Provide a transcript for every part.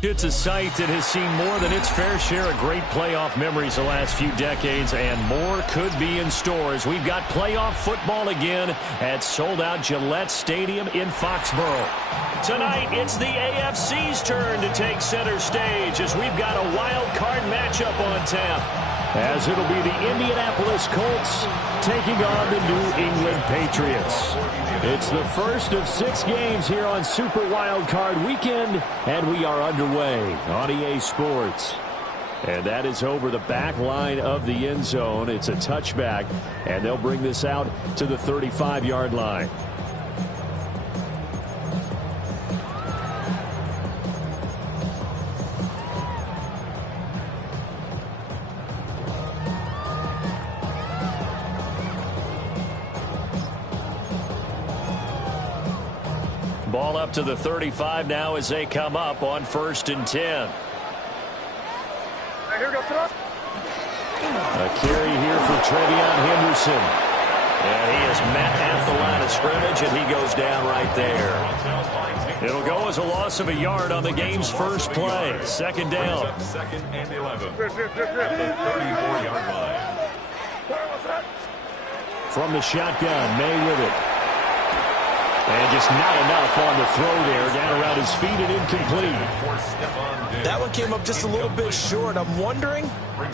It's a site that has seen more than its fair share of great playoff memories the last few decades, and more could be in store as we've got playoff football again at sold-out Gillette Stadium in Foxborough. Tonight, it's the AFC's turn to take center stage as we've got a wild card matchup on tap, as it'll be the Indianapolis Colts taking on the New England Patriots. It's the first of 6 games here on Super Wild Card Weekend, and we are underway on EA Sports. And that is over the back line of the end zone. It's a touchback, and they'll bring this out to the 35-yard line. Ball up to the 35 now as they come up on 1st and 10. A carry here for Trevion Henderson. And he is met at the line of scrimmage, and he goes down right there. It'll go as a loss of a yard on the game's first play. 2nd down. 2nd and 11. The 34-yard line. From the shotgun, May with it. And just not enough on the throw there. Down around his feet and incomplete. That one came up just a little bit short. I'm wondering,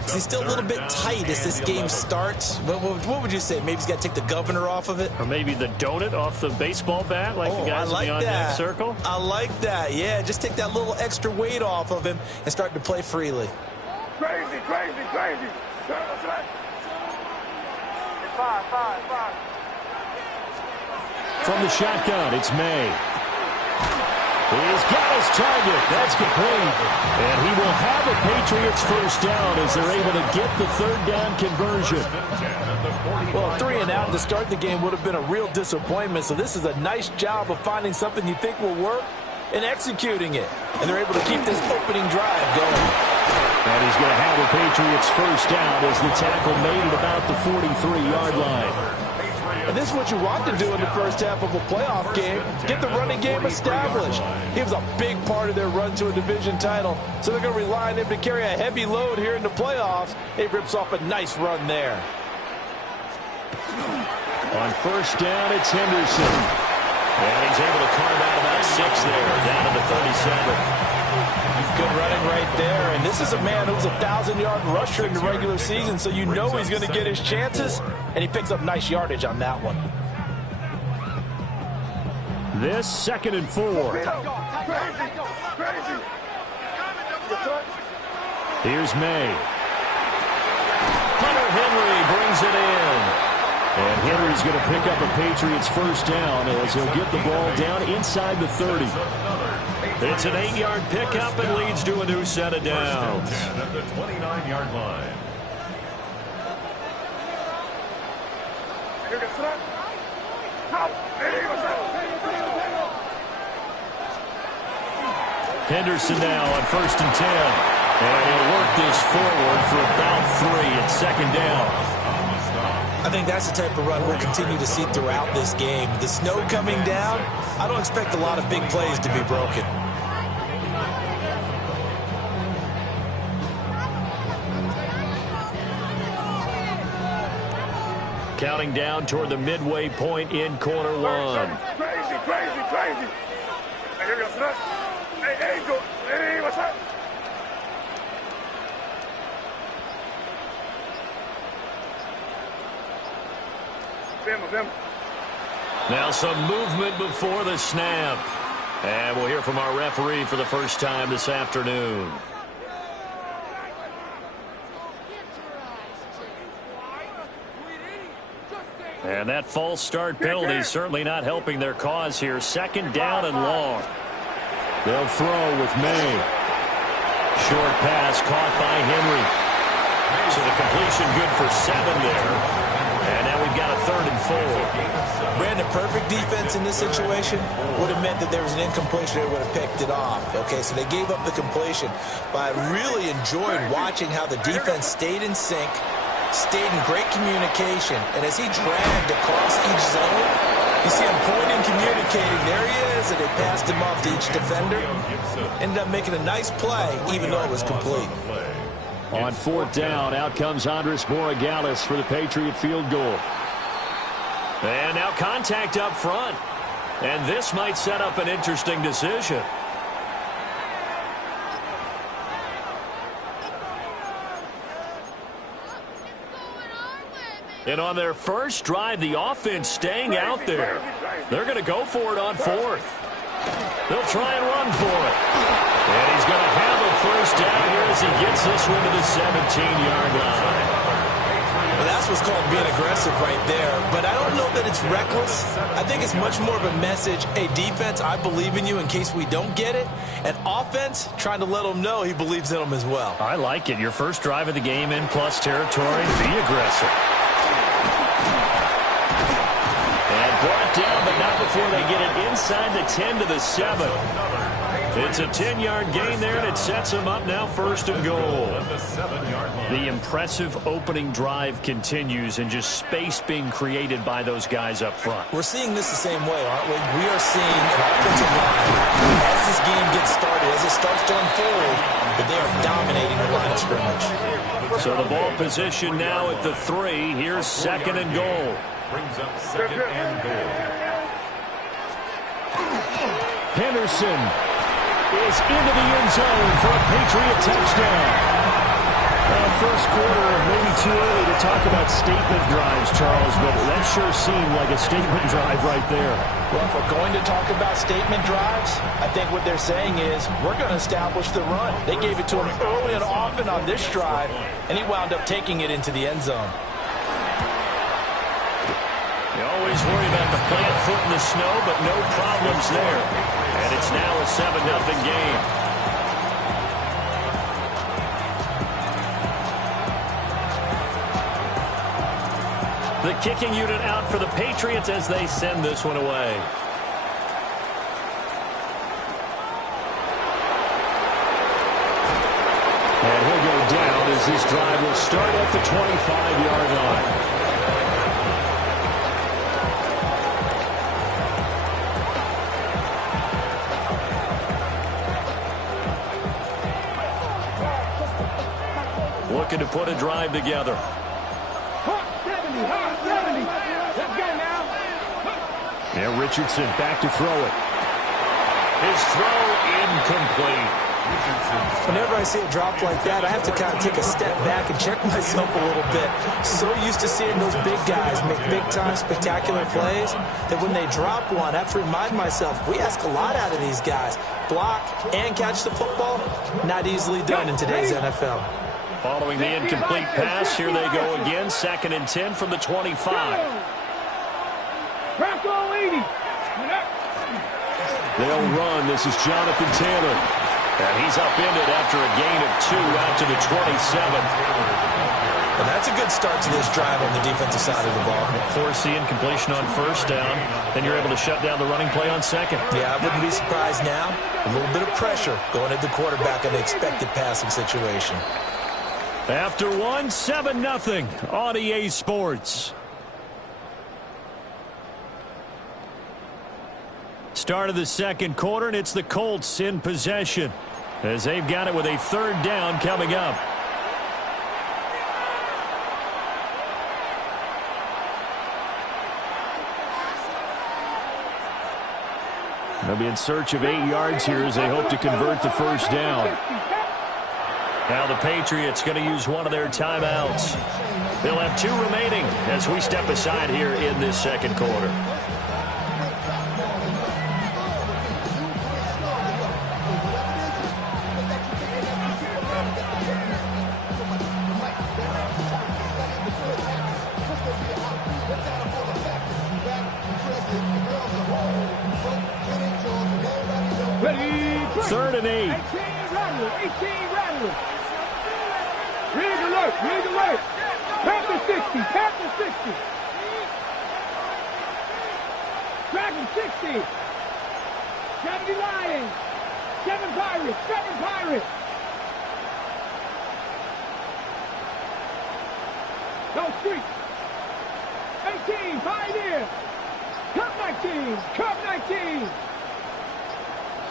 is he still a little bit tight as this game starts? What would you say? Maybe he's got to take the governor off of it? Or maybe the donut off the baseball bat like the guys in the on-deck circle? I like that. Yeah, just take that little extra weight off of him and start to play freely. Crazy. Five. From the shotgun, it's May. He's got his target. That's complete. And he will have a Patriots first down as they're able to get the 3rd down conversion. Well, 3 and out to start the game would have been a real disappointment. So this is a nice job of finding something you think will work and executing it. And they're able to keep this opening drive going. And he's going to have a Patriots first down as the tackle made at about the 43-yard line. And this is what you want to do in the first half of a playoff game. Get the running game established. He was a big part of their run to a division title. So they're going to rely on him to carry a heavy load here in the playoffs. He rips off a nice run there. On 1st down, it's Henderson. And he's able to carve out about 6 there, down to the 37. Good running right there. And this is a man who's a 1,000-yard rusher in the regular season, so you know he's going to get his chances, and he picks up nice yardage on that one. This 2nd and 4. Here's May. Hunter Henry brings it in. And Henry's going to pick up a Patriots first down as he'll get the ball down inside the 30. It's an 8-yard pickup and leads to a new set of downs. At the 29-yard line. Henderson now on 1st and 10. And he'll work this forward for about 3 at 2nd down. I think that's the type of run we'll continue to see throughout this game. The snow coming down, I don't expect a lot of big plays to be broken. Counting down toward the midway point in quarter 1. Crazy. Hey, what's up? Now some movement before the snap. And we'll hear from our referee for the first time this afternoon. And that false start penalty is certainly not helping their cause here. 2nd down and long. They'll throw with May. Short pass caught by Henry. So the completion good for 7 there. And now we've got a 3rd and 4. Brandon, perfect defense in this situation would have meant that there was an incompletion. They would have picked it off. Okay, so they gave up the completion. But I really enjoyed watching how the defense stayed in sync, stayed in great communication. And as he dragged across each zone, you see him pointing, communicating. There he is, and they passed him off to each defender. Ended up making a nice play, even though it was complete. On fourth down, out comes Andres Borregales for the Patriot field goal. And now contact up front. And this might set up an interesting decision. And on their first drive, the offense staying out there. They're going to go for it on fourth. They'll try and run for it. And he's going to have a first down here as he gets this one to the 17-yard line. Well, that's what's called being aggressive right there. But I don't know that it's reckless. I think it's much more of a message. Hey, defense, I believe in you in case we don't get it. And offense, trying to let him know he believes in them as well. I like it. Your first drive of the game in plus territory. Be aggressive. Brought down, but not before they get it inside the 10 to the 7. It's a 10-yard gain there, and it sets them up now first and goal. The impressive opening drive continues, and just space being created by those guys up front. We're seeing this the same way, aren't we? We are seeing an offensive line, as this game gets started, as it starts to unfold, that they are dominating the line of scrimmage. So the ball position now at the 3. Here's second and goal. Brings up second and goal. Henderson is into the end zone for a Patriot touchdown. First quarter, maybe too early to talk about statement drives, Charles, but that sure seemed like a statement drive right there. Well, if we're going to talk about statement drives, I think what they're saying is we're going to establish the run. They gave it to him early and often on this drive, and he wound up taking it into the end zone. You always worry about the plant foot in the snow, but no problems there. And it's now a 7-0 game. The kicking unit out for the Patriots as they send this one away. And he'll go down as this drive will start at the 25-yard line. Looking to put a drive together. And Richardson back to throw it. His throw incomplete. Whenever I see a drop like that, I have to kind of take a step back and check myself a little bit. So used to seeing those big guys make big-time spectacular plays that when they drop one, I have to remind myself, we ask a lot out of these guys. Block and catch the football, not easily done in today's NFL. Following the incomplete pass, here they go again. 2nd and 10 from the 25. They'll run. This is Jonathan Taylor. And he's upended after a gain of 2 out to the 27. And that's a good start to this drive on the defensive side of the ball. Force the incompletion on first down. Then you're able to shut down the running play on second. Yeah, I wouldn't be surprised now. A little bit of pressure going at the quarterback in the expected passing situation. After 7-0 on EA Sports. Start of the second quarter, and it's the Colts in possession as they've got it with a 3rd down coming up. They'll be in search of 8 yards here as they hope to convert the first down. Now the Patriots going to use one of their timeouts. They'll have 2 remaining as we step aside here in this second quarter. Third and 8. 18 Rig alert. Panther 60. Dragon 60. 70 Lions. 7 Pirates. street. 18, Pioneer. Cup 19, Cup 19.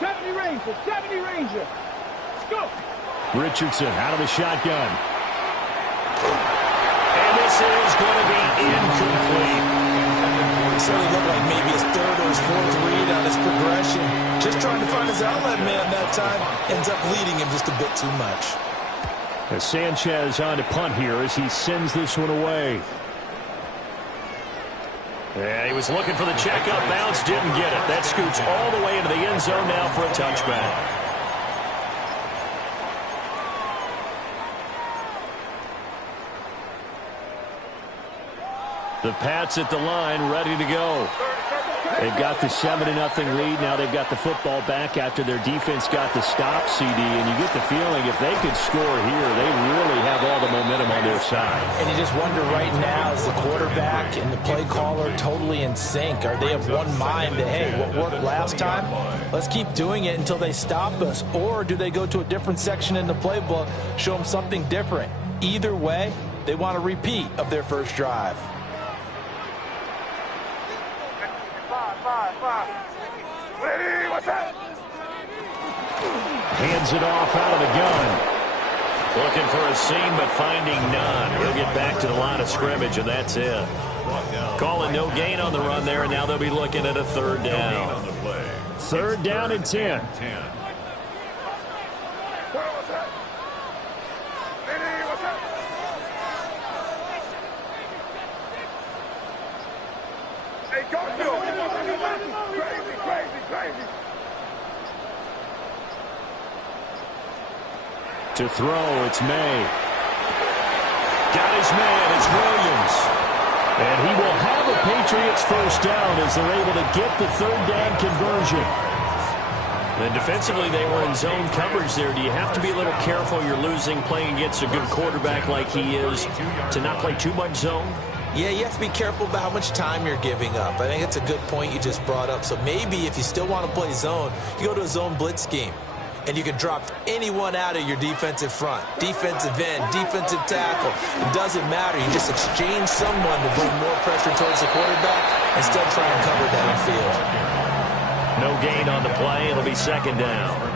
70 Ranger, 70 Ranger. Let's go. Richardson out of the shotgun. And this is going to be incomplete. It certainly looked like maybe his third or his fourth read on his progression. Just trying to find his outlet man that time. Ends up leading him just a bit too much. As Sanchez on to punt here as he sends this one away. Yeah, he was looking for the checkup bounce, didn't get it. That scoots all the way into the end zone now for a touchback. The Pats at the line, ready to go. They've got the 7-0 lead. Now they've got the football back after their defense got the stop, CD. And you get the feeling if they could score here, they really have all the momentum on their side. And you just wonder right now, is the quarterback and the play caller totally in sync? Are they of one mind that, hey, what worked last time, let's keep doing it until they stop us? Or do they go to a different section in the playbook, show them something different? Either way, they want a repeat of their first drive. Hands it off out of the gun. Looking for a seam, but finding none. He'll get back to the line of scrimmage, and that's it. Calling no gain on the run there, and now they'll be looking at a third down. Third down and 10. To throw, it's May. Got his man, it's Williams. And he will have a Patriots first down as they're able to get the third down conversion. Then defensively, they were in zone coverage there. Do you have to be a little careful? You're losing, playing against a good quarterback like he is, to not play too much zone? Yeah, you have to be careful about how much time you're giving up. I think it's a good point you just brought up. So maybe if you still want to play zone, you go to a zone blitz scheme. And you can drop anyone out of your defensive front. Defensive end, defensive tackle. It doesn't matter. You just exchange someone to bring more pressure towards the quarterback and still try and cover downfield. No gain on the play. It'll be second down.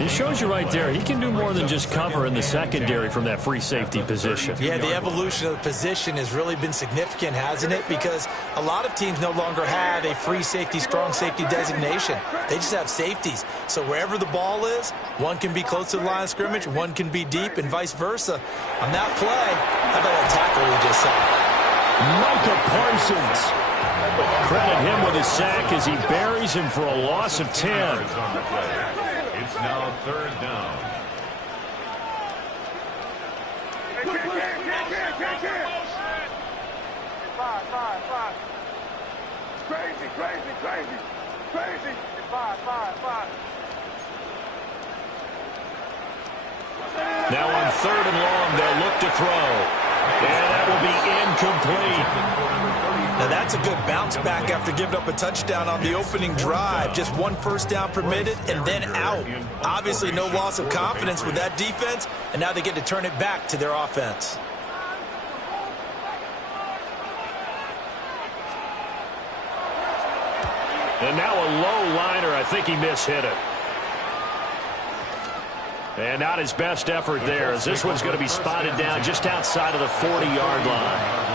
It shows you right there, he can do more than just cover in the secondary from that free safety position. Yeah, the evolution of the position has really been significant, hasn't it? Because a lot of teams no longer have a free safety, strong safety designation. They just have safeties. So wherever the ball is, one can be close to the line of scrimmage, one can be deep, and vice versa. On that play, how about that tackle we just saw? Micah Parsons. Credit him with a sack as he buries him for a loss of 10. It's now third down. Five. Crazy. Five. Now on third and long, they'll look to throw. And that will be incomplete. Now that's a good bounce back after giving up a touchdown on the opening drive. Just one first down permitted and then out. Obviously no loss of confidence with that defense, and now they get to turn it back to their offense. And now a low liner. I think he mishit it. And not his best effort there, as this one's going to be spotted down just outside of the 40-yard line.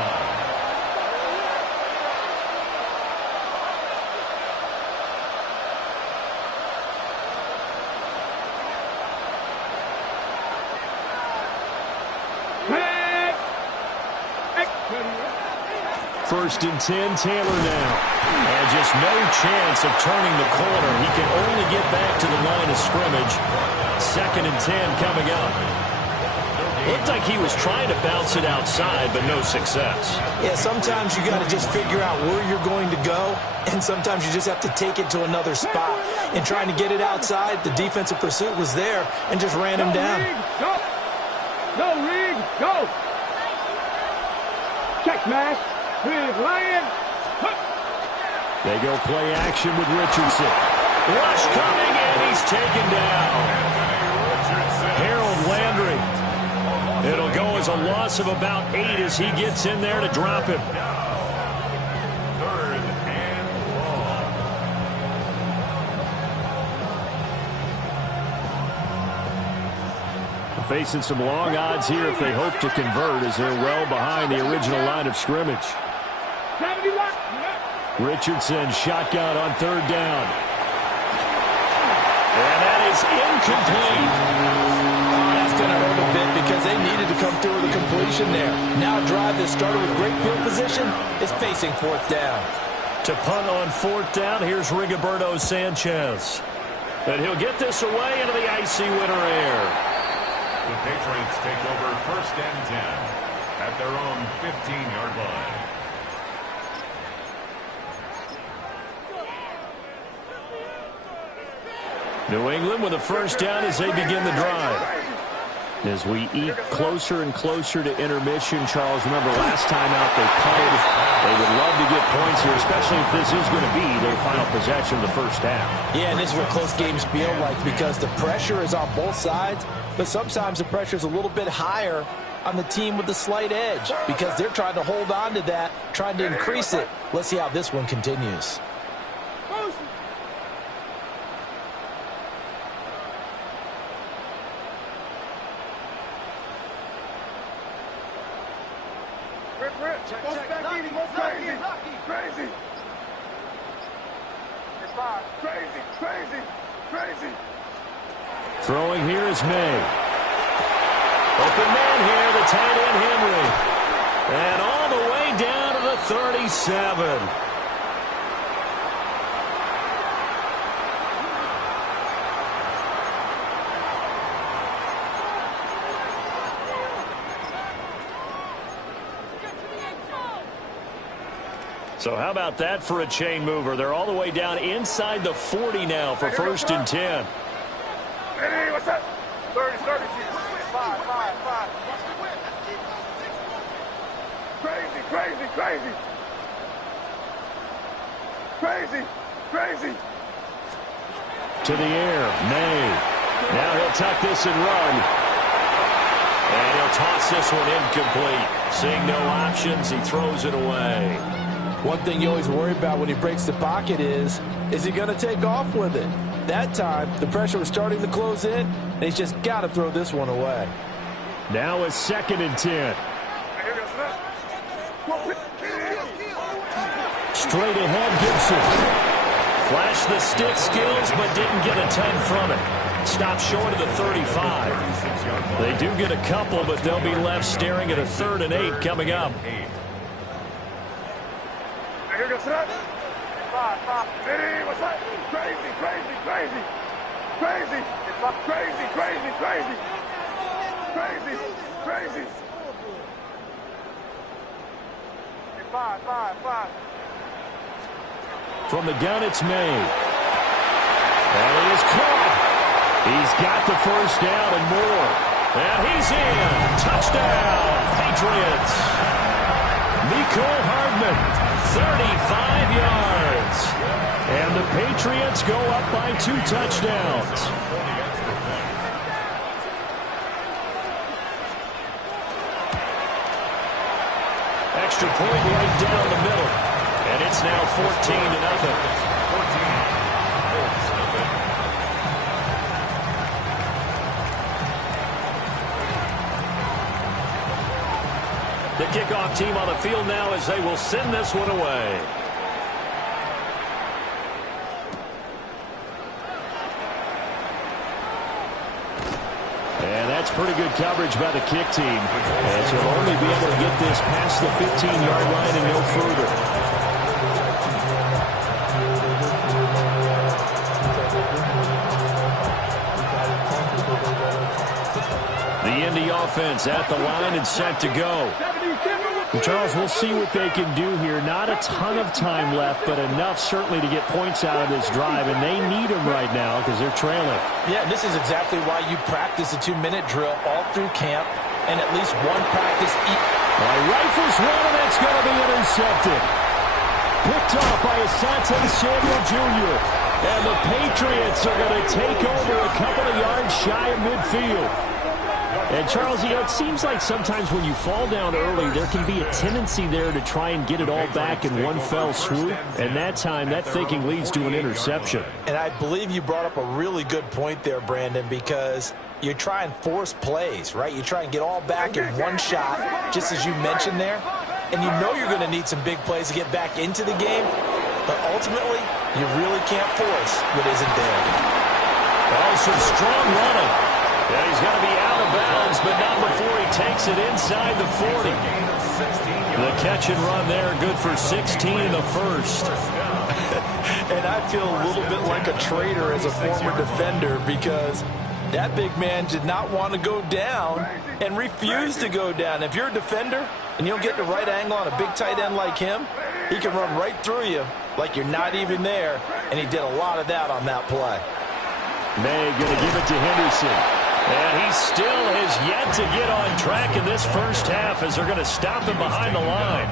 First and 10, Taylor now. And just no chance of turning the corner. He can only get back to the line of scrimmage. Second and 10 coming up. Looked like he was trying to bounce it outside, but no success. Yeah, sometimes you got to just figure out where you're going to go, and sometimes you just have to take it to another spot. And trying to get it outside, the defensive pursuit was there and just ran him down. Go, Reed, go. Check, Matt. With Lion. They go play action with Richardson. Rush coming, and he's taken down. Harold Landry. It'll go as has a loss of about 8 as he gets in there to drop him. Third and long. Facing some long odds here if they hope to convert, as they're well behind the original line of scrimmage. Richardson shotgun on third down. And that is incomplete. That's going to hurt a bit because they needed to come through with a completion there. Now a drive that started with great field position is facing fourth down. To punt on fourth down, here's Rigoberto Sanchez. And he'll get this away into the icy winter air. The Patriots take over first and 10 at their own 15-yard line. New England with a first down as they begin the drive. As we eat closer and closer to intermission, Charles, remember last time out they punted. They would love to get points here, especially if this is going to be their final possession of the first half. Yeah, and this is what close games feel like because the pressure is on both sides, but sometimes the pressure is a little bit higher on the team with the slight edge because they're trying to hold on to that, trying to increase it. Let's see how this one continues. Throwing here is May. Open man here, the tight end Henry. And all the way down to the 37. So how about that for a chain mover? They're all the way down inside the 40 now for first and 10. Hey, what's up? 30, 5. Crazy. To the air, May. Now he'll tuck this and run. And he'll toss this one incomplete. Seeing no options, he throws it away. One thing you always worry about when he breaks the pocket is he going to take off with it? That time, the pressure was starting to close in, and he's just got to throw this one away. Now a second and 10. Straight ahead, Gibson. Flashed the stick skills, but didn't get a ton from it. Stopped short of the 35. They do get a couple, but they'll be left staring at a 3rd and 8 coming up. Here goes that. 5. Hey, what's that? Crazy. 5. From the gun, it's May. And he is caught. He's got the first down and more. And he's in. Touchdown, Patriots. Mecole Hardman, 35 yards. And the Patriots go up by 2 touchdowns. Extra point right down the middle. And it's now 14-0. The kickoff team on the field now as they will send this one away. And that's pretty good coverage by the kick team, as he'll only be able to get this past the 15-yard line and no further. The Indy offense at the line and set to go. Charles, we'll see what they can do here. Not a ton of time left, but enough certainly to get points out of this drive, and they need them right now because they're trailing. Yeah, this is exactly why you practice a 2-minute drill all through camp and at least one practice each. Rifles one, and it's going to be intercepted. Picked off by Asante Samuel Jr. And the Patriots are going to take over a couple of yards shy of midfield. And, Charles, you know, it seems like sometimes when you fall down early, there can be a tendency there to try and get it all back in one fell swoop. And that time, that thinking leads to an interception. And I believe you brought up a really good point there, Brandon, because you try and force plays, right? You try and get all back in one shot, just as you mentioned there. And you know you're going to need some big plays to get back into the game. But ultimately, you really can't force what isn't there. Oh, some strong running. Yeah, he's going to be out of bounds, but not before he takes it inside the 40. The catch and run there, good for 16 in the first. And I feel a little bit like a traitor as a former defender because that big man did not want to go down and refused to go down. If you're a defender and you don't get the right angle on a big tight end like him, he can run right through you like you're not even there, and he did a lot of that on that play. May going to give it to Henderson. And he still has yet to get on track in this first half as they're going to stop him behind the line.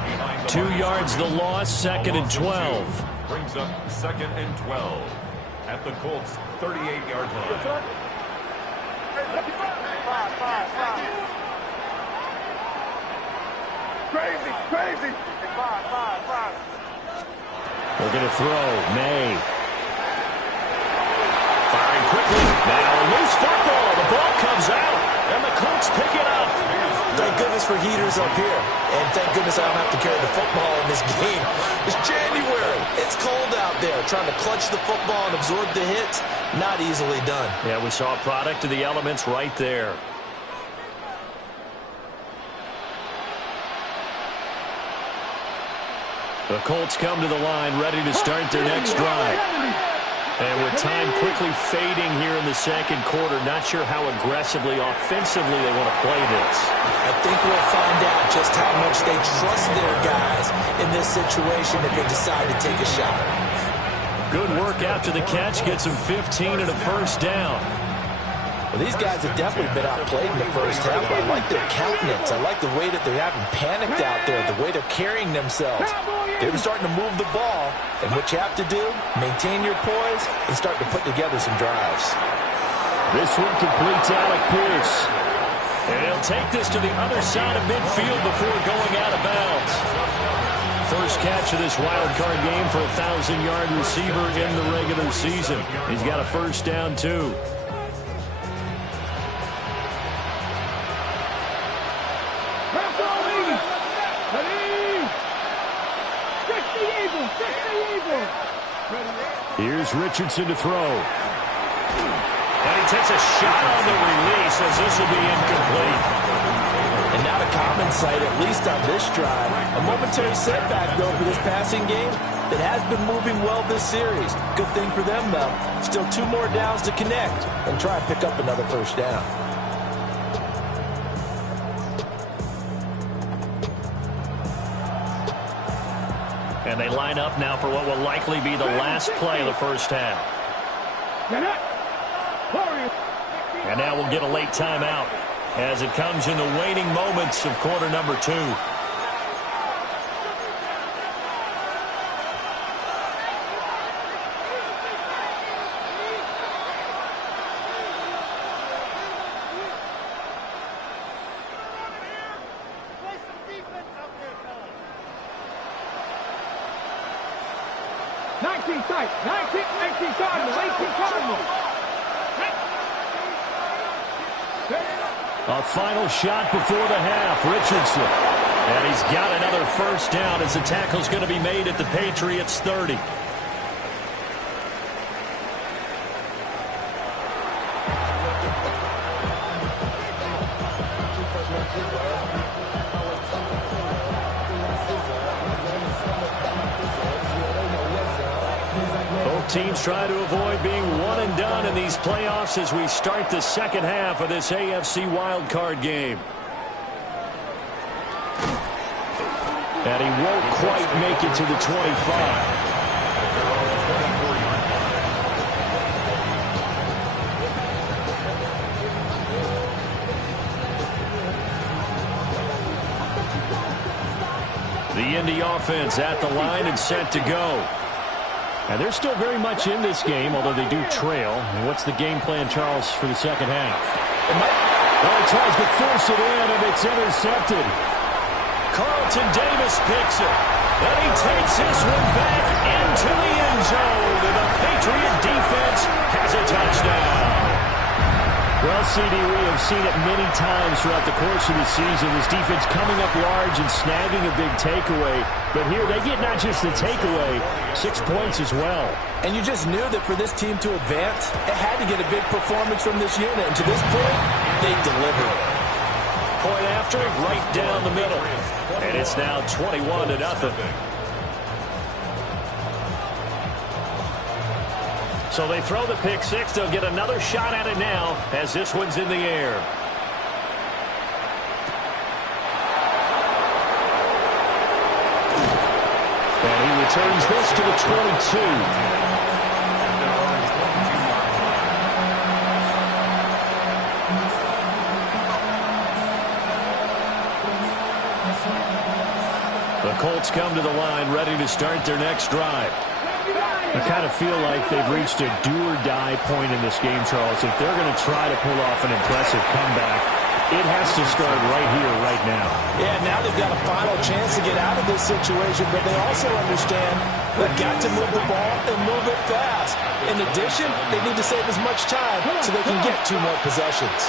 2 yards the loss, 2nd and 12. Brings up 2nd and 12 at the Colts' 38-yard line. Crazy. They're going to throw. May. Firing quickly. Now a loose football. The ball comes out, and the Colts pick it up. Thank goodness for heaters up here. And thank goodness I don't have to carry the football in this game. It's January. It's cold out there. Trying to clutch the football and absorb the hits, not easily done. Yeah, we saw a product of the elements right there. The Colts come to the line, ready to start their next drive. And with time quickly fading here in the second quarter, not sure how aggressively, offensively they want to play this. I think we'll find out just how much they trust their guys in this situation if they decide to take a shot. Good work after the catch, gets them 15 and a first down. Well, these guys have definitely been outplayed in the first half, but I like their countenance. I like the way that they're having panicked out there, the way they're carrying themselves. They're starting to move the ball, and what you have to do, maintain your poise and start to put together some drives. This one completes Alec Pierce. And he'll take this to the other side of midfield before going out of bounds. First catch of this wild card game for a 1,000-yard receiver in the regular season. He's got a first down, too. Here's Richardson to throw. And he takes a shot on the release as this will be incomplete. And not a common sight, at least on this drive. A momentary setback, though, for this passing game that has been moving well this series. Good thing for them, though. Still 2 more downs to connect and try and pick up another first down. And they line up now for what will likely be the last play of the first half. And now we'll get a late timeout as it comes in the waning moments of quarter number 2. A final shot before the half, Richardson. And he's got another first down as the tackle's going to be made at the Patriots' 30. Both teams try to avoid being one and done in these playoffs as we start the second half of this AFC wildcard game. And he won't quite make it to the 25. The Indy offense at the line and set to go. And they're still very much in this game, although they do trail. And what's the game plan, Charles, for the second half? It Oh, he tries to force it in, and it's intercepted. Carlton Davis picks it. And he takes this one back into the end zone. And the Patriot defense has a touchdown. Well, CD, we have seen it many times throughout the course of the season. This defense coming up large and snagging a big takeaway. But here they get not just the takeaway, 6 points as well. And you just knew that for this team to advance, it had to get a big performance from this unit. And to this point, they delivered. Point after, right down the middle. And it's now 21-0. So they throw the pick six. They'll get another shot at it now as this one's in the air. And he returns this to the 22. The Colts come to the line ready to start their next drive. I kind of feel like they've reached a do-or-die point in this game, Charles. If they're going to try to pull off an impressive comeback, it has to start right here, right now. Yeah, now they've got a final chance to get out of this situation, but they also understand they've got to move the ball and move it fast. In addition, they need to save as much time so they can get 2 more possessions.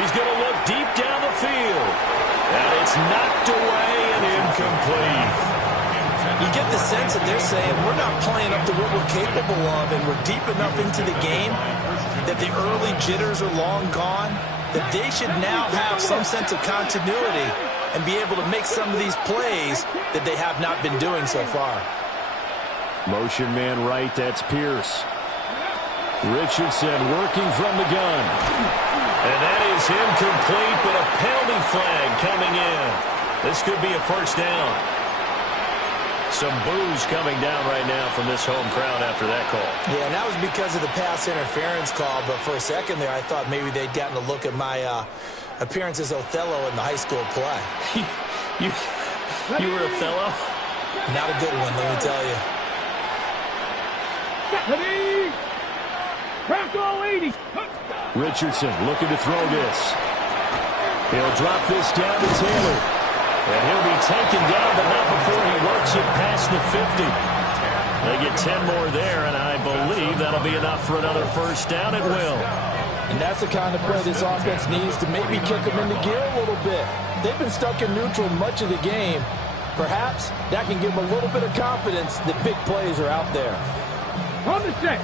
He's going to look deep down the field. And it's knocked away and incomplete. You get the sense that they're saying we're not playing up to what we're capable of, and we're deep enough into the game that the early jitters are long gone, that they should now have some sense of continuity and be able to make some of these plays that they have not been doing so far. Motion man right, that's Pierce. Richardson working from the gun. And that is incomplete, but a penalty flag coming in. This could be a first down. Some boos coming down right now from this home crowd after that call. Yeah, and that was because of the pass interference call, but for a second there I thought maybe they'd gotten a look at my appearance as Othello in the high school play. You were Othello? Not a good one, let me tell you. Richardson looking to throw this. He'll drop this down to Taylor. And he'll be taken down, but not before he works it past the 50. They get 10 more there, and I believe that'll be enough for another first down. It will. And that's the kind of play this offense needs to maybe kick them into gear a little bit. They've been stuck in neutral much of the game. Perhaps that can give them a little bit of confidence that big plays are out there. On the set.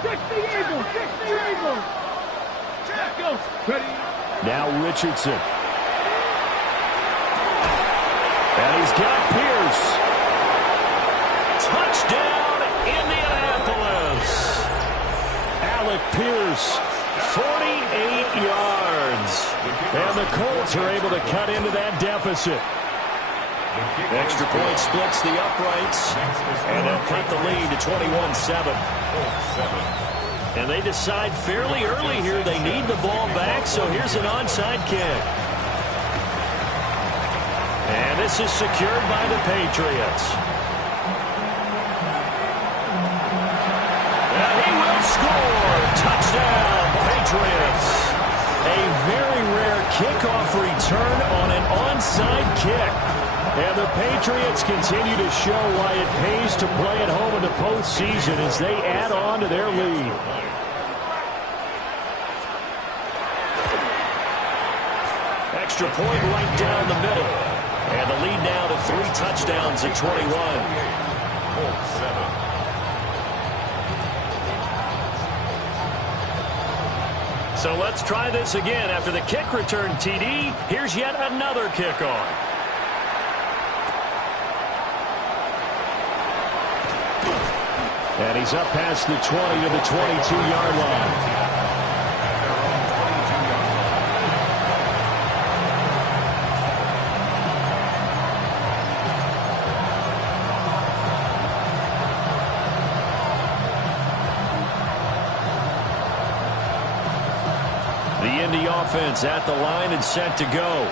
60 Eagles, 60 Eagles. Let's go. Ready. Now Richardson. And he's got Pierce. Touchdown, Indianapolis. Alec Pierce, 48 yards. And the Colts are able to cut into that deficit. Extra point splits the uprights, and they'll cut the lead to 21-7. And they decide fairly early here they need the ball back, so here's an onside kick. And this is secured by the Patriots. And he will score. Touchdown, Patriots. A very rare kickoff return on an onside kick. And the Patriots continue to show why it pays to play at home in the postseason as they add on to their lead. Extra point right down the middle. And the lead now to 3 touchdowns at 21. So let's try this again. After the kick return TD, here's yet another kickoff. And he's up past the 20 to the 22-yard line. Offense at the line and set to go.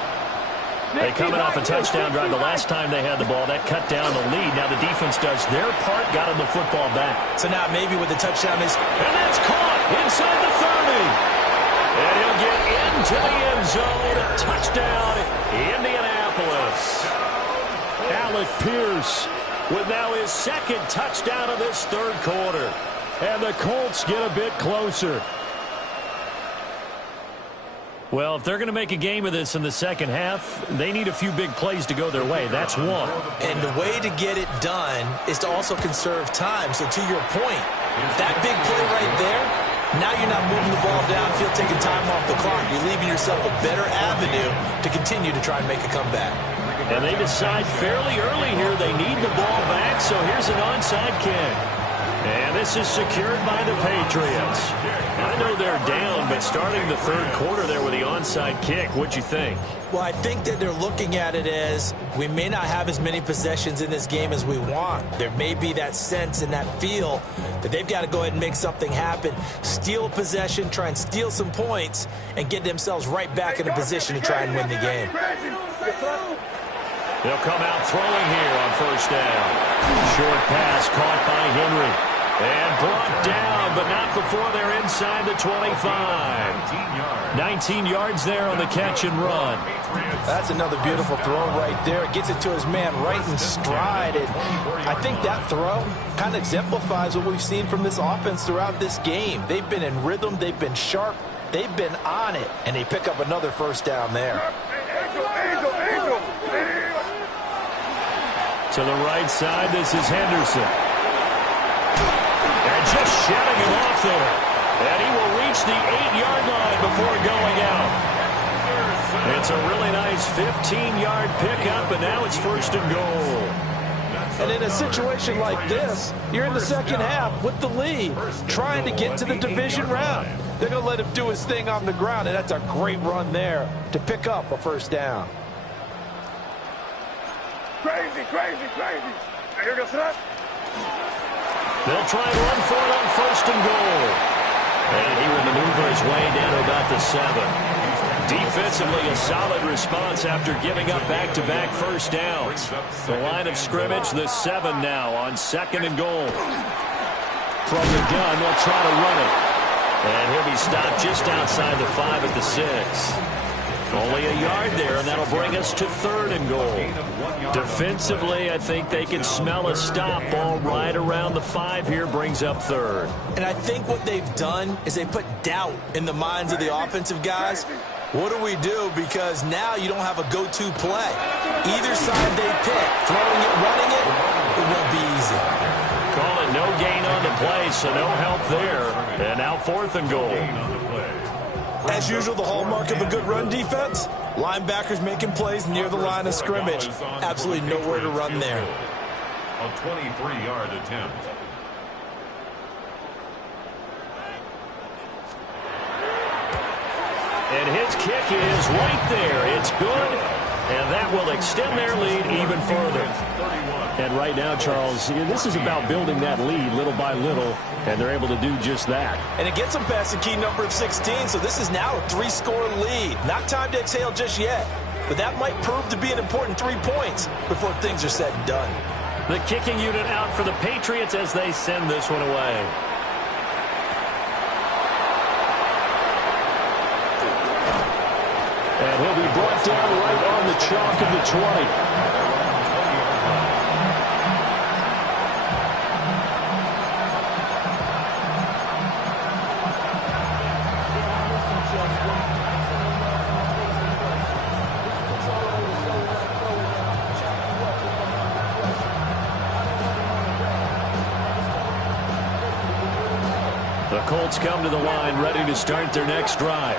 They coming off a touchdown drive the last time they had the ball. That cut down the lead. Now the defense does their part, got them the football back. So now maybe with the touchdown is... And that's caught inside the 30. And he'll get into the end zone. Touchdown, Indianapolis. Alec Pierce with now his second touchdown of this third quarter. And the Colts get a bit closer. Well, if they're going to make a game of this in the second half, they need a few big plays to go their way. That's one. And the way to get it done is to also conserve time. So to your point, that big play right there, now you're not moving the ball downfield, taking time off the clock. You're leaving yourself a better avenue to continue to try and make a comeback. And they decide fairly early here they need the ball back, so here's an onside kick. And this is secured by the Patriots. I know they're down, but starting the third quarter there with the onside kick, what'd you think? Well, I think that they're looking at it as we may not have as many possessions in this game as we want. There may be that sense and that feel that they've got to go ahead and make something happen, steal possession, try and steal some points, and get themselves right back in a position to try and win the game. They'll come out throwing here on first down. Short pass caught by Henry. And brought down, but not before they're inside the 25. 19 yards there on the catch and run. That's another beautiful throw right there. Gets it to his man right in stride. And I think that throw kind of exemplifies what we've seen from this offense throughout this game. They've been in rhythm. They've been sharp. They've been on it. And they pick up another first down there. To the right side, this is Henderson. And just shedding him off there. And he will reach the 8-yard line before going out. It's a really nice 15-yard pickup, and now it's first and goal. And in a situation like this, you're in the second half with the lead, trying to get to the division round. They're going to let him do his thing on the ground, and that's a great run there to pick up a first down. Crazy. They'll try and run for it on first and goal. And he will maneuver his way down to about the 7. Defensively, a solid response after giving up back-to-back first downs. The line of scrimmage, the 7 now on second and goal. From the gun, they'll try to run it. And he'll be stopped just outside the 5 at the 6. Only a yard there, and that'll bring us to third and goal. Defensively, I think they can smell a stop. Ball right around the 5 here brings up third. And I think what they've done is they put doubt in the minds of the offensive guys. What do we do? Because now you don't have a go-to play. Either side they pick, throwing it, running it, it won't be easy. Call it no gain on the play, so no help there. And now fourth and goal. As usual, the hallmark of a good run defense, linebackers making plays near the line of scrimmage. Absolutely nowhere to run there. A 23-yard attempt. And his kick is right there. It's good, and that will extend their lead even further. And right now, Charles, this is about building that lead little by little, and they're able to do just that. And it gets them past the key number of 16, so this is now a 3-score lead. Not time to exhale just yet, but that might prove to be an important 3 points before things are said and done. The kicking unit out for the Patriots as they send this one away. And he'll be brought down right on the chalk of the 20. The Colts come to the line ready to start their next drive.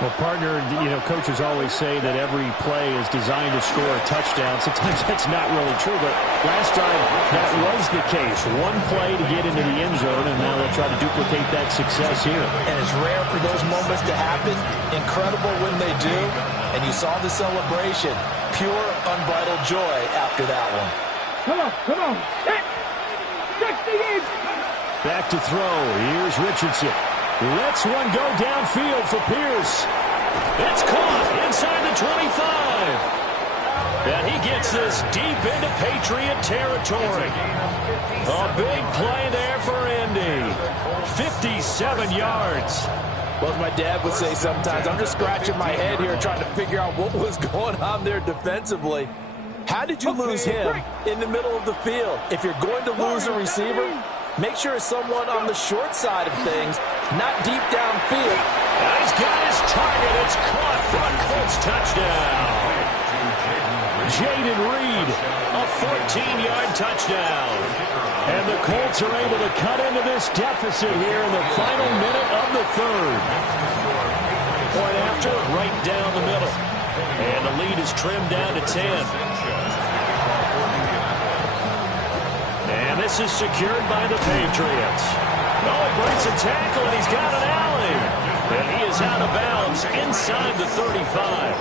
Well, partner, coaches always say that every play is designed to score a touchdown. Sometimes that's not really true, but last drive, that was the case. One play to get into the end zone, and now they'll try to duplicate that success here. And it's rare for those moments to happen. Incredible when they do. And you saw the celebration. Pure, unbridled joy after that one. Come on. 60. Back to throw. Here's Richardson. Lets one go downfield for Pierce. It's caught inside the 25. And he gets this deep into Patriot territory. A big play there for Indy. 57 yards. Well, as my dad would say sometimes, I'm just scratching my head here trying to figure out what was going on there defensively. How did you lose him in the middle of the field? If you're going to lose a receiver, make sure it's someone on the short side of things, not deep downfield. And he's got his target. It's caught for a Colts touchdown. Jaden Reed, a 14-yard touchdown. And the Colts are able to cut into this deficit here in the final minute of the third. Point after, right down the middle. And the lead is trimmed down to 10. And this is secured by the Patriots. Oh, he breaks a tackle, and he's got an alley. And he is out of bounds inside the 35.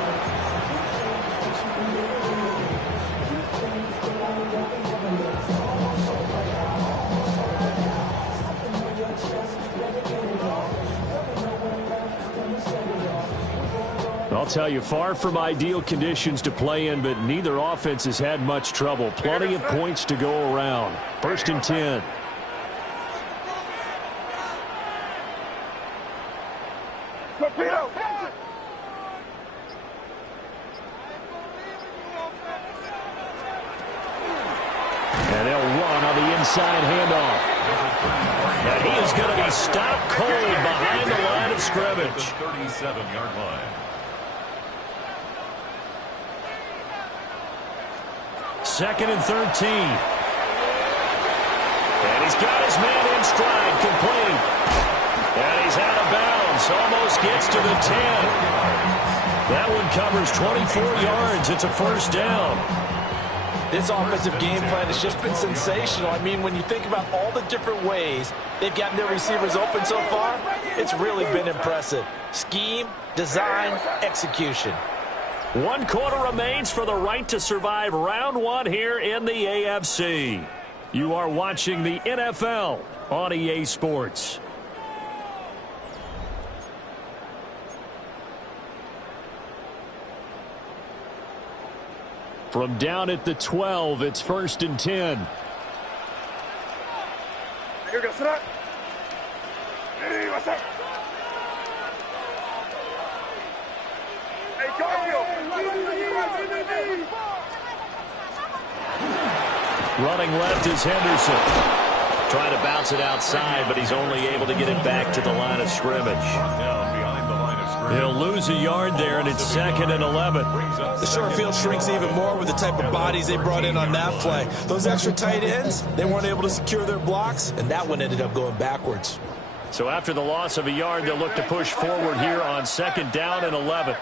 I'll tell you, far from ideal conditions to play in, but neither offense has had much trouble. Plenty of points to go around. 1st and 10. And they'll run on the inside handoff. And he is going to be stopped cold behind the line of scrimmage. 37-yard line. Second and 13. And he's got his man in stride, complete. And he's out of bounds, almost gets to the 10. That one covers 24 yards. It's a first down. This offensive game plan has just been sensational. I mean, when you think about all the different ways they've gotten their receivers open so far, it's really been impressive. Scheme, design, execution. 1 quarter remains for the right to survive round 1 here in the AFC. You are watching the NFL on EA Sports. From down at the 12, it's 1st and 10. Running left is Henderson. Trying to bounce it outside, but he's only able to get it back to the line of scrimmage. He'll lose a yard there, and it's 2nd and 11. The short field shrinks even more with the type of bodies they brought in on that play. Those extra tight ends, they weren't able to secure their blocks, and that one ended up going backwards. So after the loss of a yard, they'll look to push forward here on 2nd down and 11.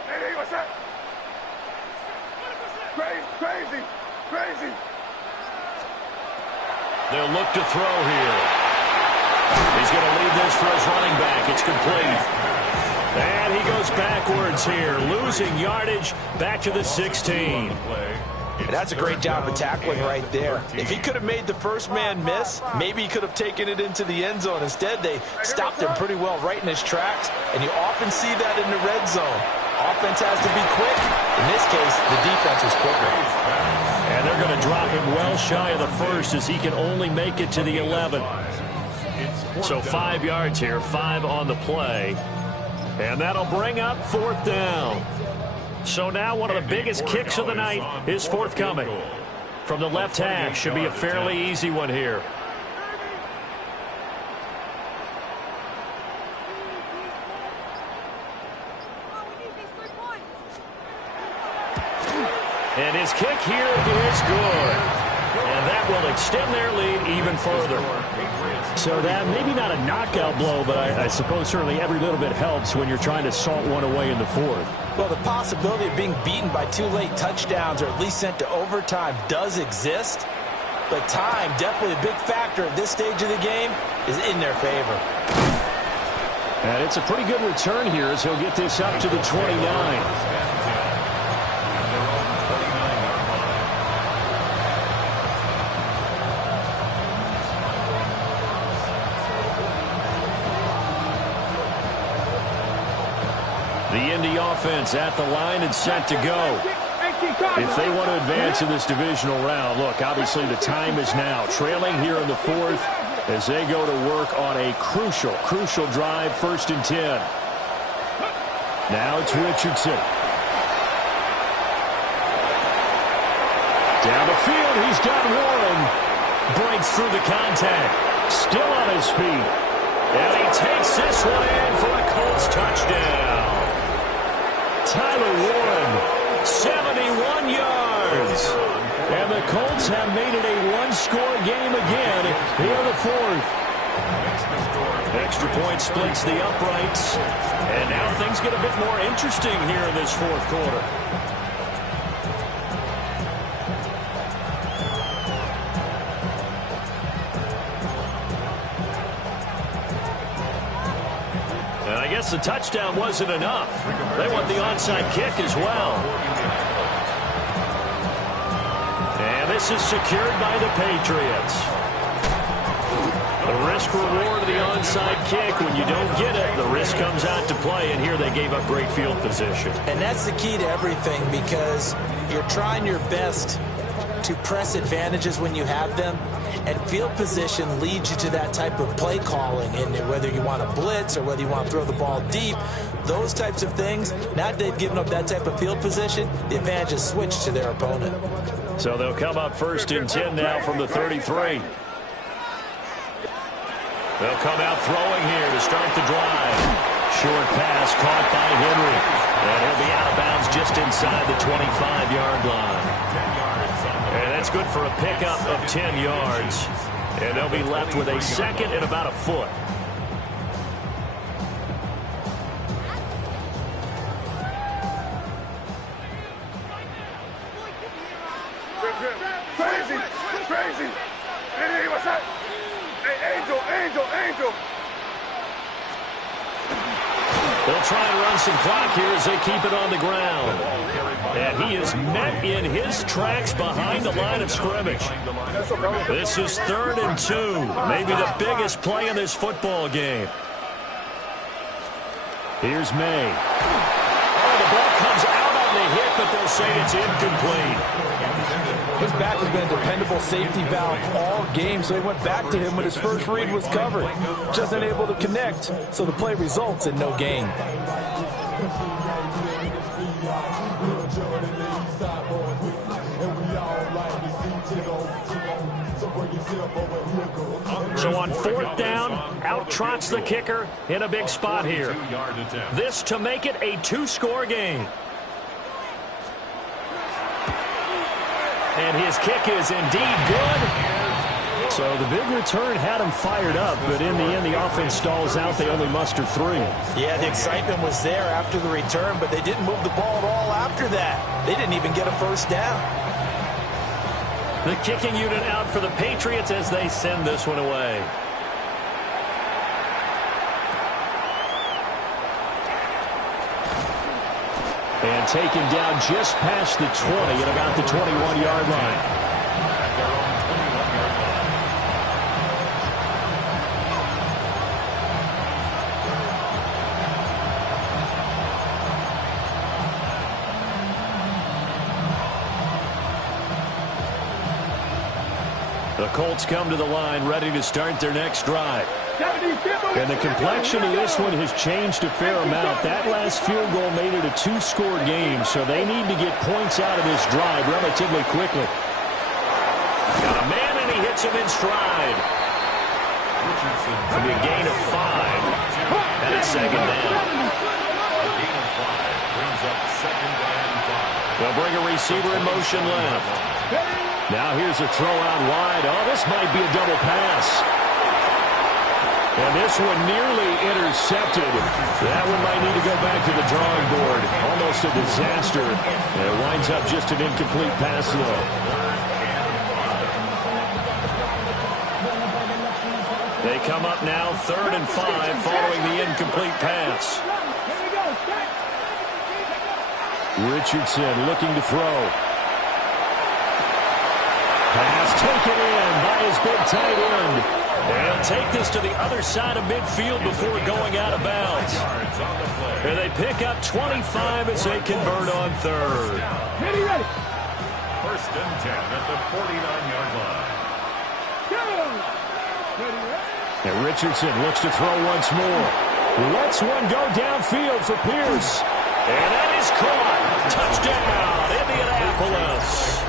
Crazy. They'll look to throw here. He's going to leave this for his running back. It's complete. And he goes backwards here, losing yardage back to the 16. And that's a great job of tackling right there. If he could have made the first man miss, maybe he could have taken it into the end zone. Instead, they stopped him pretty well right in his tracks, and you often see that in the red zone. Offense has to be quick. In this case, the defense was quicker. And they're going to drop him well shy of the first as he can only make it to the 11. So 5 yards here, 5 on the play. And that'll bring up 4th down. So now one of the biggest kicks of the night is forthcoming. From the left hash, should be a fairly easy one here. And his kick here is good. And that will extend their lead even further. So that maybe not a knockout blow, but I suppose certainly every little bit helps when you're trying to salt one away in the 4th. Well, the possibility of being beaten by 2 late touchdowns or at least sent to overtime does exist. But time, definitely a big factor at this stage of the game, is in their favor. And it's a pretty good return here as he'll get this up to the 29. The Indy offense at the line and set to go. If they want to advance in this divisional round, look, obviously the time is now. Trailing here in the 4th as they go to work on a crucial drive, 1st and 10. Now it's Richardson. Down the field, he's got Warren. Breaks through the contact. Still on his feet. And he takes this one in for a Colts touchdown. Tyler Warren, 71 yards. And the Colts have made it a one-score game again here in the fourth. Extra point splits the uprights. And now things get a bit more interesting here in this fourth quarter. And I guess the touchdown wasn't enough. They want the onside kick as well. And this is secured by the Patriots. The risk-reward of the onside kick, when you don't get it, the risk comes out to play, and here they gave up great field position. And that's the key to everything, because you're trying your best to press advantages when you have them, and field position leads you to that type of play calling, and whether you want to blitz or whether you want to throw the ball deep, those types of things. Now that they've given up that type of field position, the advantage is switched to their opponent. So they'll come up 1st and 10 now from the 33. They'll come out throwing here to start the drive. Short pass caught by Henry. And he'll be out of bounds just inside the 25-yard line. And that's good for a pickup of 10 yards. And they'll be left with a second and about a foot. Crazy! Crazy! Hey, what's that? Hey, Angel! They'll try and run some clock here as they keep it on the ground. And he is met in his tracks behind the line of scrimmage. This is 3rd and 2. Maybe the biggest play in this football game. Here's May. Oh, the ball comes out on the hit, but they'll say it's incomplete. His back has been a dependable safety valve all game, so he went back to him when his first read was covered. Just unable to connect, so the play results in no gain. So on 4th down, out trots the kicker in a big spot here. This to make it a 2-score game. And his kick is indeed good. So the big return had him fired up, but in the end, the offense stalls out. They only mustered 3. Yeah, the excitement was there after the return, but they didn't move the ball at all after that. They didn't even get a first down. The kicking unit out for the Patriots as they send this one away. And taken down just past the 20 at about the 21-yard line. The Colts come to the line ready to start their next drive. And the complexion of this one has changed a fair amount. That last field goal made it a 2-score game, so they need to get points out of this drive relatively quickly. Got a man, and he hits him in stride. It'll be a gain of 5. And it's 2nd down. They'll bring a receiver in motion left. Now here's a throw out wide. Oh, this might be a double pass. And this one nearly intercepted. That one might need to go back to the drawing board. Almost a disaster. And it winds up just an incomplete pass, though. They come up now 3rd and 5 following the incomplete pass. Richardson looking to throw. Pass taken in by his big tight end. They'll take this to the other side of midfield before going out of bounds. And they pick up 25 as they convert on 3rd. 1st and 10 at the 49-yard line. And Richardson looks to throw once more. Lets one go downfield for Pierce. And that is caught. Touchdown, Indianapolis.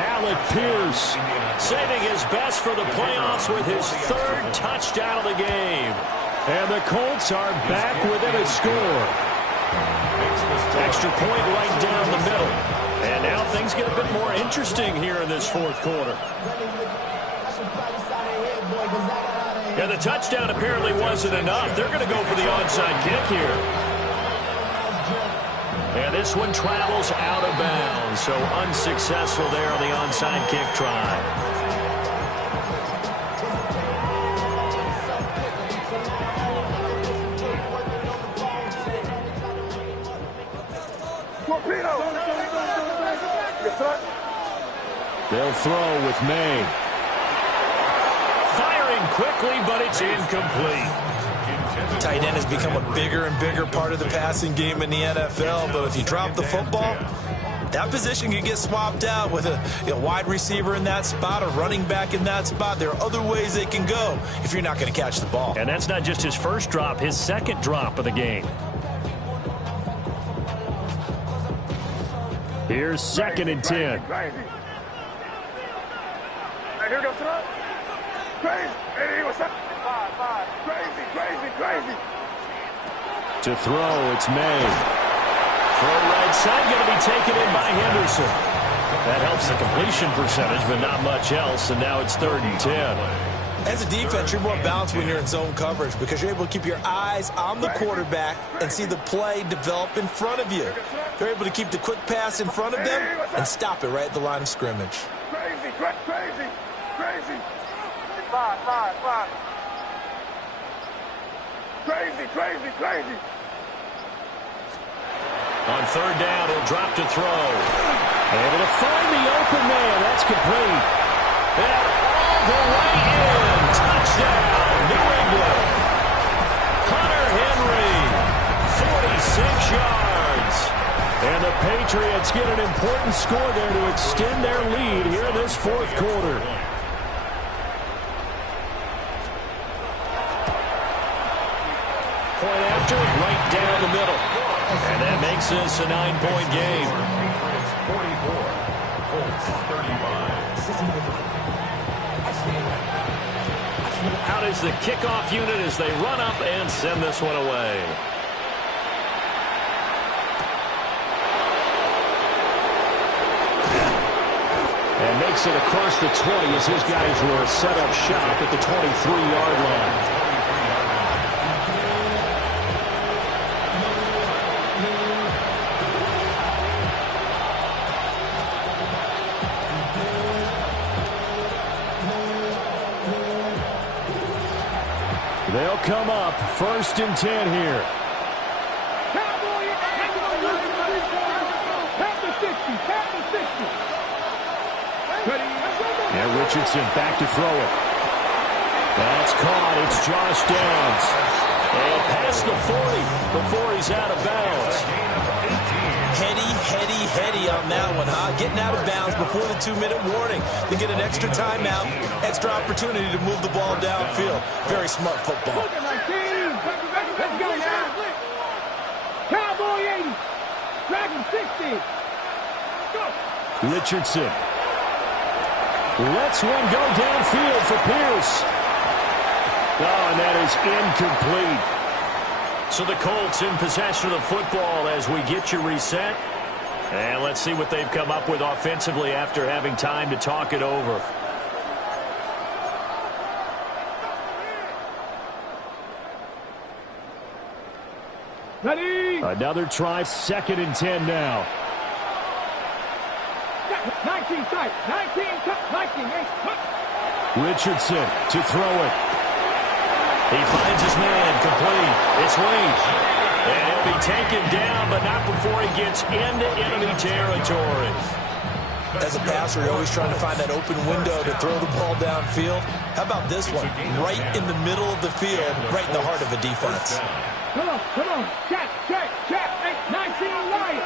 Alec Pierce saving his best for the playoffs with his third touchdown of the game. And the Colts are back within a score. Extra point right down the middle. And now things get a bit more interesting here in this fourth quarter. And the touchdown apparently wasn't enough. They're going to go for the onside kick here. And this one travels out of bounds, so unsuccessful there on the onside kick try. They'll throw with May. Firing quickly, but it's incomplete. Tight end has become a bigger and bigger part of the passing game in the NFL, but if you drop the football, that position can get swapped out with a wide receiver in that spot, a running back in that spot. There are other ways they can go if you're not going to catch the ball. And that's not just his first drop, his second drop of the game. Here's 2nd and 10. Here goes the crazy. Hey, what's up? Crazy. To throw, it's May. Throw right side, going to be taken in by Henderson. That helps the completion percentage, but not much else, and now it's 3rd and 10. As a defense, you're more balanced when you're in zone coverage because you're able to keep your eyes on the quarterback and see the play develop in front of you. You're able to keep the quick pass in front of them and stop it right at the line of scrimmage. Crazy. Crazy. On 3rd down, he'll drop to throw. Able to find the open man. That's complete. And all the way in. Touchdown, New England. Hunter Henry, 46 yards. And the Patriots get an important score there to extend their lead here in this fourth quarter. Point after, right down the middle. And that makes this a 9-point game. 44, Colts 35. Out is the kickoff unit as they run up and send this one away. And makes it across the 20 as his guys were set up shop at the 23-yard line. They'll come up 1st and 10 here. And Richardson back to throw it. That's caught. It's Josh Downs. And past the 40 before he's out of bounds. Heady on that one, huh? Getting out of bounds before the 2-minute warning. They get an extra timeout, extra opportunity to move the ball downfield. Very smart football. Let's go now. Cowboy 80. Dragon 60. Go. Richardson lets one go downfield for Pierce. Oh, and that is incomplete. So the Colts in possession of the football as we get you reset. And let's see what they've come up with offensively after having time to talk it over. Ready. Another try, 2nd and 10 now. 19 tight. 19 Richardson to throw it. He finds his man, complete. It's Wade. And he'll be taken down, but not before he gets into enemy territory. As a passer, you're always trying to find that open window to throw the ball downfield. How about this one? Right in the middle of the field, right in the heart of a defense. Come on. Check. 19 right.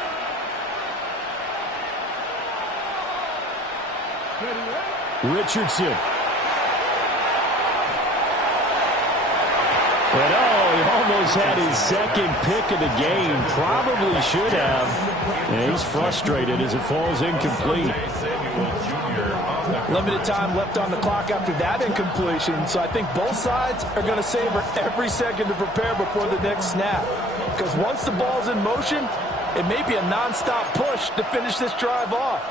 Richardson. And he almost had his second pick of the game. Probably should have. And he's frustrated as it falls incomplete. Limited time left on the clock after that incompletion, so I think both sides are going to savor every second to prepare before the next snap. Because once the ball's in motion, it may be a nonstop push to finish this drive off.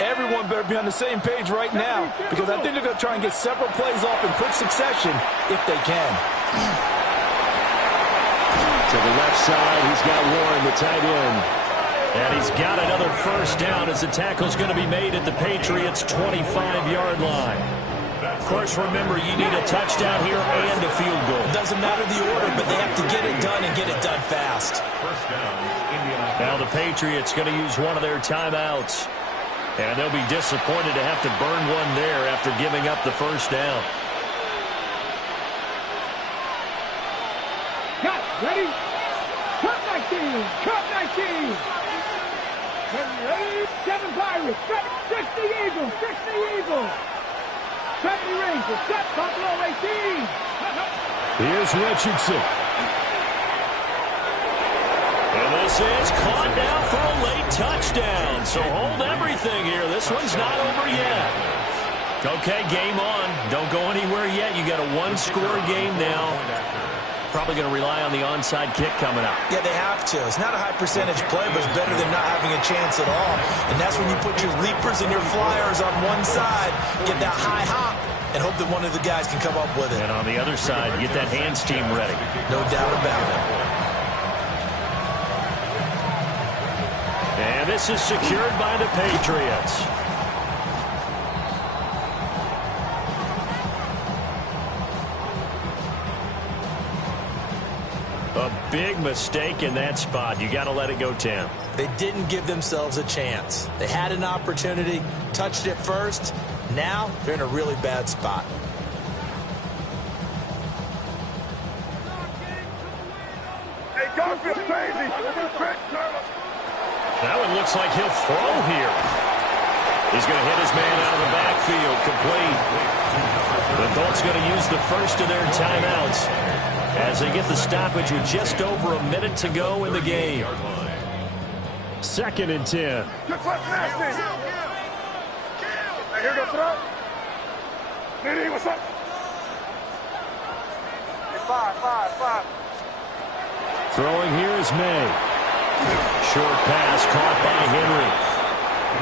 Everyone better be on the same page right now, because I think they're going to try and get several plays off in quick succession if they can. To the left side, he's got Warren, the tight end. And he's got another first down as the tackle's going to be made at the Patriots' 25-yard line. Of course, remember, you need a touchdown here and a field goal. Doesn't matter the order, but they have to get it done and get it done fast. First down, Indianapolis. Now the Patriots going to use one of their timeouts. And they'll be disappointed to have to burn one there after giving up the first down. Cut, ready? Cut 19! Cut 19! Ready? 7 Pirates! 6 the Eagles! 6 the Eagles! 70 Rangers! Set Buffalo 18! Here's Richardson. And this is caught now for a late touchdown. So hold everything here. This one's not over yet. Okay, game on. Don't go anywhere yet. You got a one-score game now. Probably going to rely on the onside kick coming up. Yeah, they have to. It's not a high percentage play, but it's better than not having a chance at all. And that's when you put your leapers and your flyers on one side, get that high hop, and hope that one of the guys can come up with it. And on the other side, get that hands team ready. No doubt about it. And this is secured by the Patriots. A big mistake in that spot. You got to let it go, Tim. They didn't give themselves a chance. They had an opportunity, touched it first. Now they're in a really bad spot. Hey, Garfield's crazy! Now it looks like he'll throw here. He's going to hit his man out of the backfield, complete. The Colts going to use the first of their timeouts as they get the stoppage with just over a minute to go in the game. 2nd and 10. Good foot, nasty! Hey, here goes throw. Diddy, what's up? Hey, 5. Throwing here is May. Short pass caught by Henry.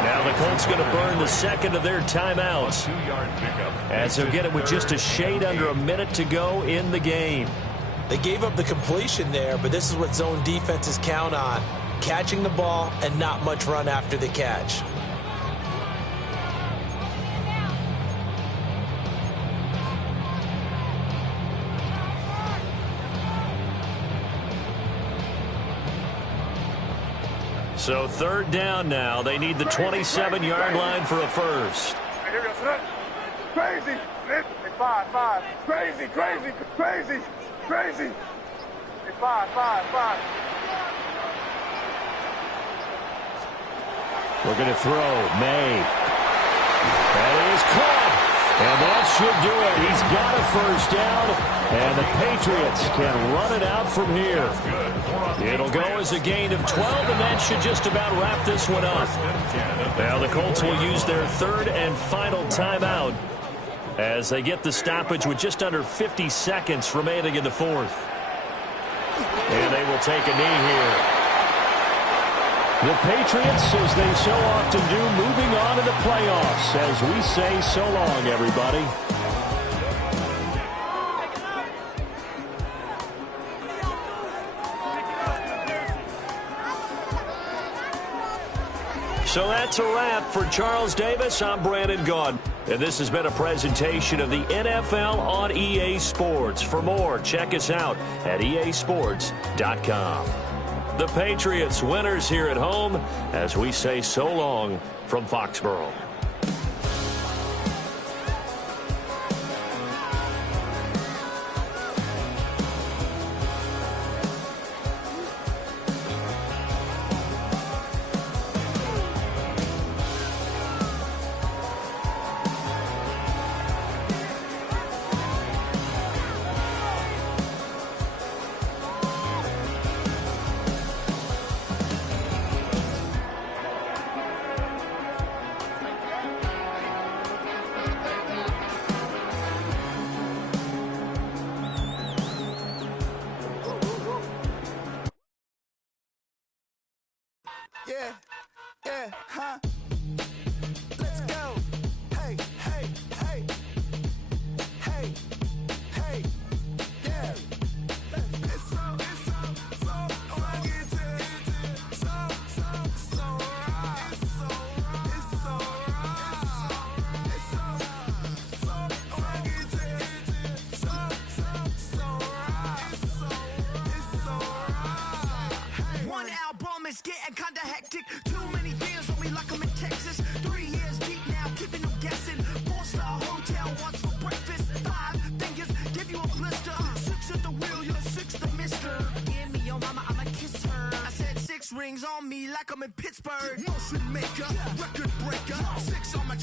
Now the Colts going to burn the second of their timeouts as they'll get it with just a shade under a minute to go in the game. They gave up the completion there, but this is what zone defenses count on. Catching the ball and not much run after the catch. So 3rd down now. They need the 27-yard line for a first. Hey, here goes throw. Crazy! Hey, 5. Crazy! Hey, 5. We're going to throw. May. That is caught. And that should do it. He's got a first down. And the Patriots can run it out from here. It'll go as a gain of 12, and that should just about wrap this one up. Now the Colts will use their 3rd and final timeout as they get the stoppage with just under 50 seconds remaining in the 4th. And they will take a knee here. The Patriots, as they so often do, moving on to the playoffs as we say so long, everybody. So that's a wrap for Charles Davis. I'm Brandon Gaudin. And this has been a presentation of the NFL on EA Sports. For more, check us out at easports.com. The Patriots winners here at home as we say so long from Foxborough. 6 rings on me like I'm in Pittsburgh. Motion maker, record breaker, 6 on my